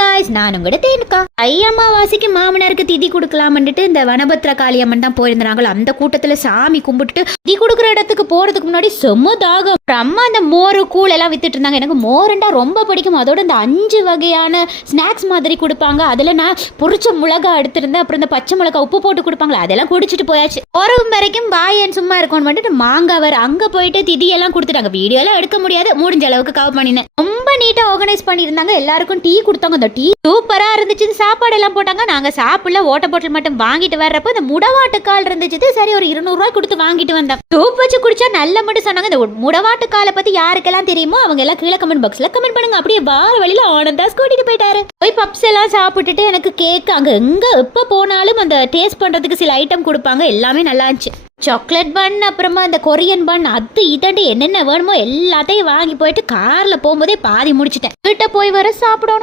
Guys, நான் உங்களோட தேனுக்கா. ஐயம்மாவாசிக்கு மாமனாருக்கு திதி கொடுக்கலாம்னுட்டு இந்த வனபத்ர காளியம்மன் தான் போயிருந்தாங்களோ, அந்த கூட்டத்துல சாமி கும்பிட்டுட்டு திதி கொடுக்குற இடத்துக்கு போறதுக்கு முன்னாடி செம்ம தாகம். அம்மா அந்த மோர் கூழ் எல்லாம் வித்துட்டு இருந்தாங்க. எனக்கு மோருண்டா ரொம்ப பிடிக்கும். அதோட இந்த 5 வகையான ஸ்நாக்ஸ் மாதிரி கொடுப்பாங்க. அதுல நான் பொரிச்ச மிளகா எடுத்திருந்தேன். அப்புறம் இந்த பச்சை மிளகா உப்பு போட்டு கொடுப்பாங்களா, அதெல்லாம் குடிச்சிட்டு போயாச்சு. ஒரு வரைக்கும் வாயன் சும்மா இருக்கும்னு வந்துட்டு மாங்காவர் அங்க போயிட்டு திதி எல்லாம் கொடுத்துட்டாங்க. வீடியோ எல்லாம் எடுக்க முடியாது, முடிஞ்ச அளவுக்கு கவர் பண்ணினேன். ரொம்ப நீட்டா ஆர்கனைஸ் பண்ணிருந்தாங்க. எல்லாருக்கும் டீ கொடுத்தாங்க. அந்த டீ சூப்பரா இருந்துச்சு. சாப்பாடு எல்லாம் போட்டாங்க. நாங்க சாப்பிடல, ஓட்ட பாட்டில் மட்டும் வாங்கிட்டு வர்றப்போ இந்த முடவாட்டுக்கால் இருந்துச்சு. சரி, ஒரு 200 ரூபாய் கொடுத்து வாங்கிட்டு வந்தோம். சூப் வச்சு குடிச்சா நல்ல மட்டும் சொன்னாங்க. இந்த முடவாட்டுக்காலை பத்தி யாருக்கெல்லாம் தெரியுமோ அவங்க எல்லாம் கீழே கமெண்ட் பாக்ஸ்ல கமெண்ட் பண்ணுங்க. அப்படியே வார வழியில ஆனந்தாஸ் கூட்டிட்டு போயிட்டாரு. போய் பப்ஸ் எல்லாம் சாப்பிட்டுட்டு எனக்கு கேக் அங்க எங்க எப்ப போனாலும் அந்த டேஸ்ட் பண்றதுக்கு சில ஐட்டம் கொடுப்பாங்க. எல்லாமே நல்லா இருந்துச்சு. சாக்லேட் பன், அப்புறமா அந்த கொரியன் பன், அது இதண்டு என்னென்ன வேணுமோ எல்லாத்தையும் வாங்கி போயிட்டு கார்ல போகும்போதே பாதி முடிச்சிட்டேன். வீட்டை போய் வர சாப்பிடணும்.